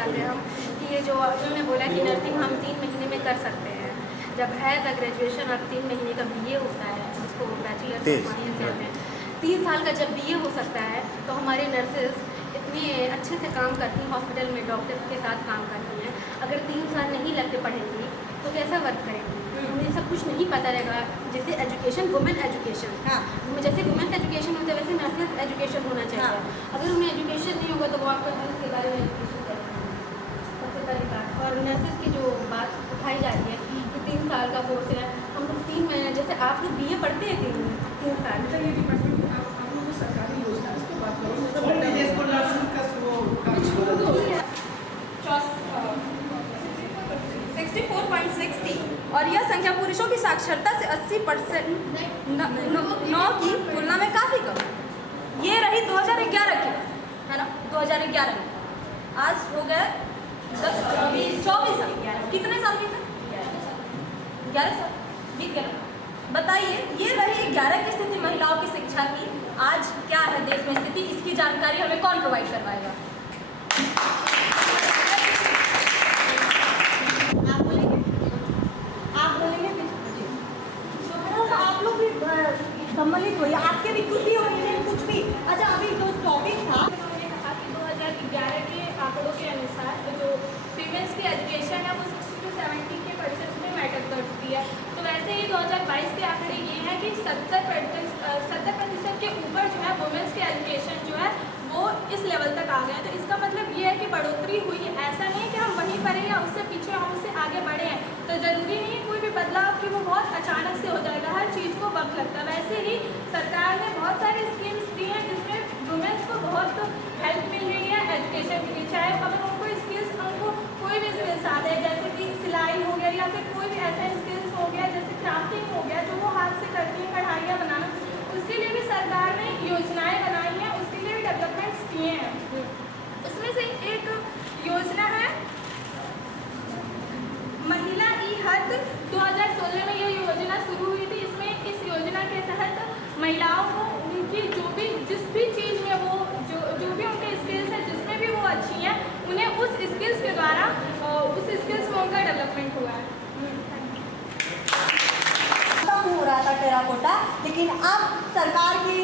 चाह रहे हम कि ये जो उन्होंने बोला कि नर्सिंग हम 3 महीने में कर सकते हैं। जब है का ग्रेजुएशन और 3 महीने का BA होता है, उसको बैचलर ऑफ साइंस कहते हैं। 3 साल का जब BA हो सकता है तो हमारे नर्सेज इतने अच्छे से काम करती हैं, हॉस्पिटल में डॉक्टर्स के साथ काम करती हैं। अगर 3 साल नहीं लगते पढ़ेंगी तो कैसा वर्क करेंगी? उन्हें सब कुछ नहीं पता रहेगा। जैसे एजुकेशन, वुमेन एजुकेशन, जैसे वुमेन एजुकेशन होता है वैसे नर्सेज एजुकेशन होना चाहिए। अगर उन्हें एजुकेशन नहीं होगा तो वो आपको हेल्थ के बारे में एजुकेशन करेंगे, सबसे पहली बात। और नर्सेज की जो बात उठाई जा रही है कि 3 साल का कोर्स है, हम लोग 3 महीने, जैसे आप लोग BA पढ़ते हैं 3 साल, तो ये डिपार्टमेंट आप लोग सरकारी योजना है, इसको बात करो। 64.6 थी और यह संख्या पुरुषों की साक्षरता से 80% नौ की तुलना में काफ़ी कम है। ये रही 2011 की, है ना, 2011 में। आज हो गए 24 साल। कितने साल बीते? 11 साल बीत गए। बताइए, ये रही 11 की स्थिति महिलाओं की शिक्षा की। आज क्या है देश में स्थिति, इसकी जानकारी हमें कौन प्रोवाइड करवाएगा? आप लोग भी सम्मिलित हुई, आपके भी कुछ भी ओपिनियन, कुछ भी। अच्छा, अभी जो टॉपिक था, उन्होंने कहा कि 2011 के आंकड़ों के अनुसार जो फीमेल्स की एजुकेशन है वो 60 to 70% में मैटर करती है। तो वैसे ही 2022 के आंकड़े ये हैं कि 70% के ऊपर जो है वुमेन्स की एजुकेशन जो है वो इस लेवल तक आ गए हैं। तो इसका मतलब ये है कि बढ़ोतरी हुई है। ऐसा नहीं है कि हम वहीं पर हैं या उससे पीछे, हम उससे आगे बढ़े हैं। तो ज़रूरी नहीं है कोई भी बदलाव कि वो बहुत अचानक से हो जाएगा, हर चीज़ को वक्त लगता है। वैसे ही सरकार ने बहुत सारी स्कीम्स दी हैं जिसमें वुमेन्स को बहुत हेल्प मिल रही है एजुकेशन के लिए। चाहे अगर उनको स्किल्स, उनको कोई भी स्किल्स आते हैं, जैसे कि सिलाई हो गया या फिर कोई भी ऐसा स्किल्स हो गया जैसे क्राफ्टिंग हो गया, जो वो हाथ से करती हैं, कढ़ाइयाँ बनाना, उसके लिए भी सरकार ने योजनाएँ बनाई हैं, उसके लिए भी डेवलपमेंट्स किए हैं। उसमें से एक योजना है महिला ई-हत। 2016 में ये योजना शुरू हुई थी। इसमें इस योजना के तहत महिलाओं को उनकी जिस भी चीज़ में वो जो भी उनके स्किल्स हैं, जिसमें भी वो अच्छी हैं, उन्हें उस स्किल्स के द्वारा उस स्किल्स में उनका डेवलपमेंट हुआ है। खत्म हो रहा था टेराकोटा, लेकिन अब सरकार की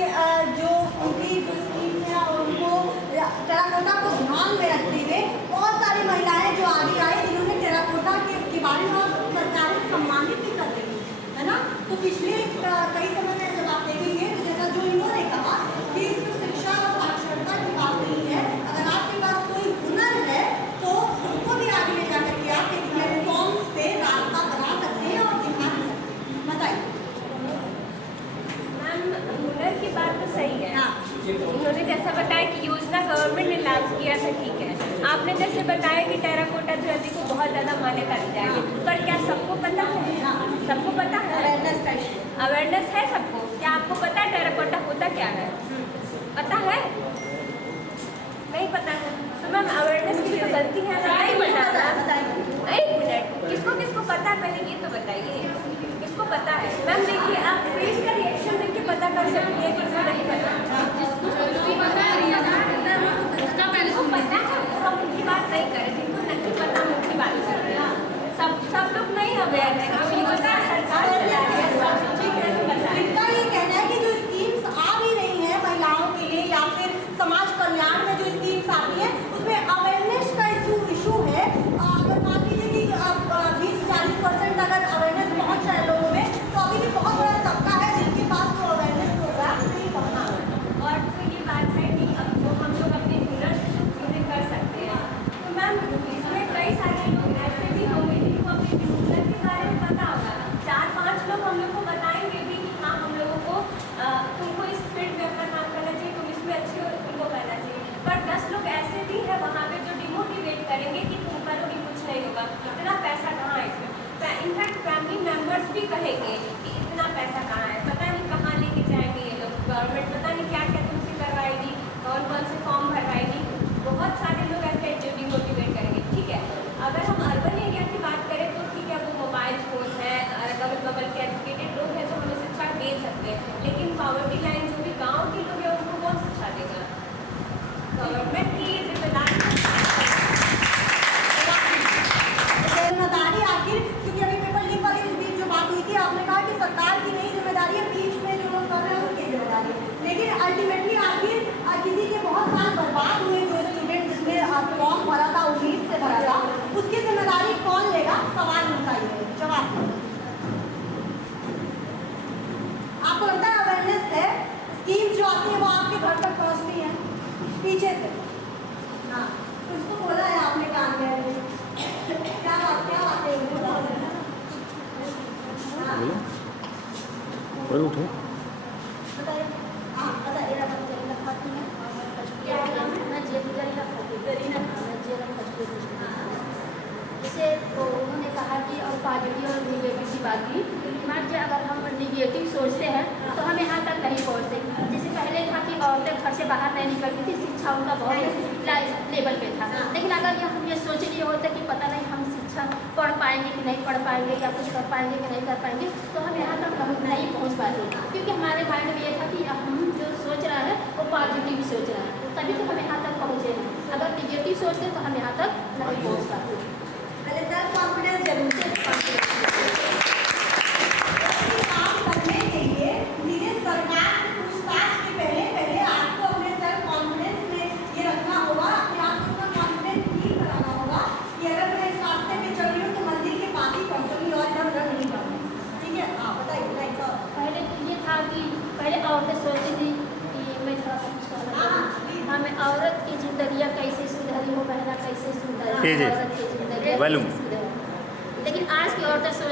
जो उनकी स्कीम है और उनको टेराकोटा को ध्यान में रखते हुए बहुत सारी महिलाएं जो आगे आई, जिन्होंने टेराकोटा के बारे में सरकार को सम्मानित भी कर रही है ना। तो पिछले कई समय में जब आप देखेंगे तो जैसा जो इन्होंने कहा कि इसमें शिक्षा और साक्षरता की बात नहीं है। अगर आपके पास कोई हुनर है तो उसको भी आगे ले जाकर के आप एक प्लेटफॉर्म पे रास्ता बना सकते हैं और दिखा सकते हैं। बताइए मैम, हुनर की बात तो सही है। हाँ, उन्होंने जैसा बताया कि योजना गवर्नमेंट ने लॉन्च किया था, ठीक है। आपने जैसे बताया कि टेराकोटा ज्वेलरी को बहुत ज़्यादा मान्यता दी जाएगी, पर क्या सबको पता है? सबको पता है? अवेयरनेस है सबको? क्या आपको पता है टेराकोटा होता क्या है? पता है? नहीं पता है तो मैम अवेयरनेस की तो गलती है ना, नहीं बताना। एक मिनट, किसको पता है पहले ये तो बताइए, किसको पता है? मैम देखिए, आप फेस का रिएक्शन देख के पता कर सकती है किसको नहीं पता। जिसको पता है उसका पहले पता है, हम उनकी बात नहीं करें। जिनको नहीं पता हम उनकी बात कर रहे हैं। सब लोग नहीं अवेयर है। सरकार इनका ये कहना है कि जो स्कीम्स आ भी रही हैं महिलाओं के लिए या फिर समाज कल्याण में जो स्कीम्स आती हैं उसमें अवेयरनेस का इशू है। अगर मान लीजिए कि 20-40% अगर अवेयरनेस पहुंच रहा है लोगों में, तो अभी भी बहुत बड़ा तबका है जिनके पास वो अवेयरनेस प्रोग्राम नहीं पीछे से। हाँ, तो उसको बोला है आपने कान में क्या बात है उनको हाँ। उठो बताइए। हाँ बताइए। जैसे तो उन्होंने कहा कि और पॉजिटिव और निगेटिव की बात की। मान लीजिए अगर हम निगेटिव सोचते हैं तो हम यहाँ तक नहीं पहुँचते। जैसे पहले था कि औरतें घर से बाहर नहीं निकलती थी, शिक्षा उनका बहुत लेवल पे था। लेकिन अगर हम ये सोच लिए होते कि पता नहीं हम शिक्षा पढ़ पाएंगे कि नहीं पढ़ पाएंगे या कुछ कर पाएंगे कि नहीं कर पाएंगे, तो हम यहाँ तक नहीं पहुँच पाते। क्योंकि हमारे माइंड में ये था कि हम जो सोच रहे हैं वो पॉजिटिव सोच रहे हैं, तभी तो हम यहाँ तक पहुँचे हैं। अगर निगेटिव सोचते तो हम यहाँ तक नहीं पहुँच पाते। पहले सेल्फ कॉन्फिडेंस जरूर है। काम करने के लिए सीधे सरकार से पूछताछ के पहले आपको अपने सेल्फ कॉन्फिडेंस में ये रखना होगा कि आपको अपना कॉन्फिडेंस फील कराना होगा कि अगर मैं इस रास्ते पे चल रही हूँ तो मंदिर के पास ही पहुँचूंगी और इधर उधर नहीं जाऊँगी। ठीक है, हाँ बताइए। नहीं सर, पहले तो ये था कि पहले औरतें सोचती थी कि मैं थोड़ा सा कुछ कहना चाहूँ। हमें औरत की जिंदगियाँ कैसे सुधरी हो, बहना कैसे सुधरी, औरत की जिंदगी कैसे सुधरी। लेकिन आज की औरतें सोच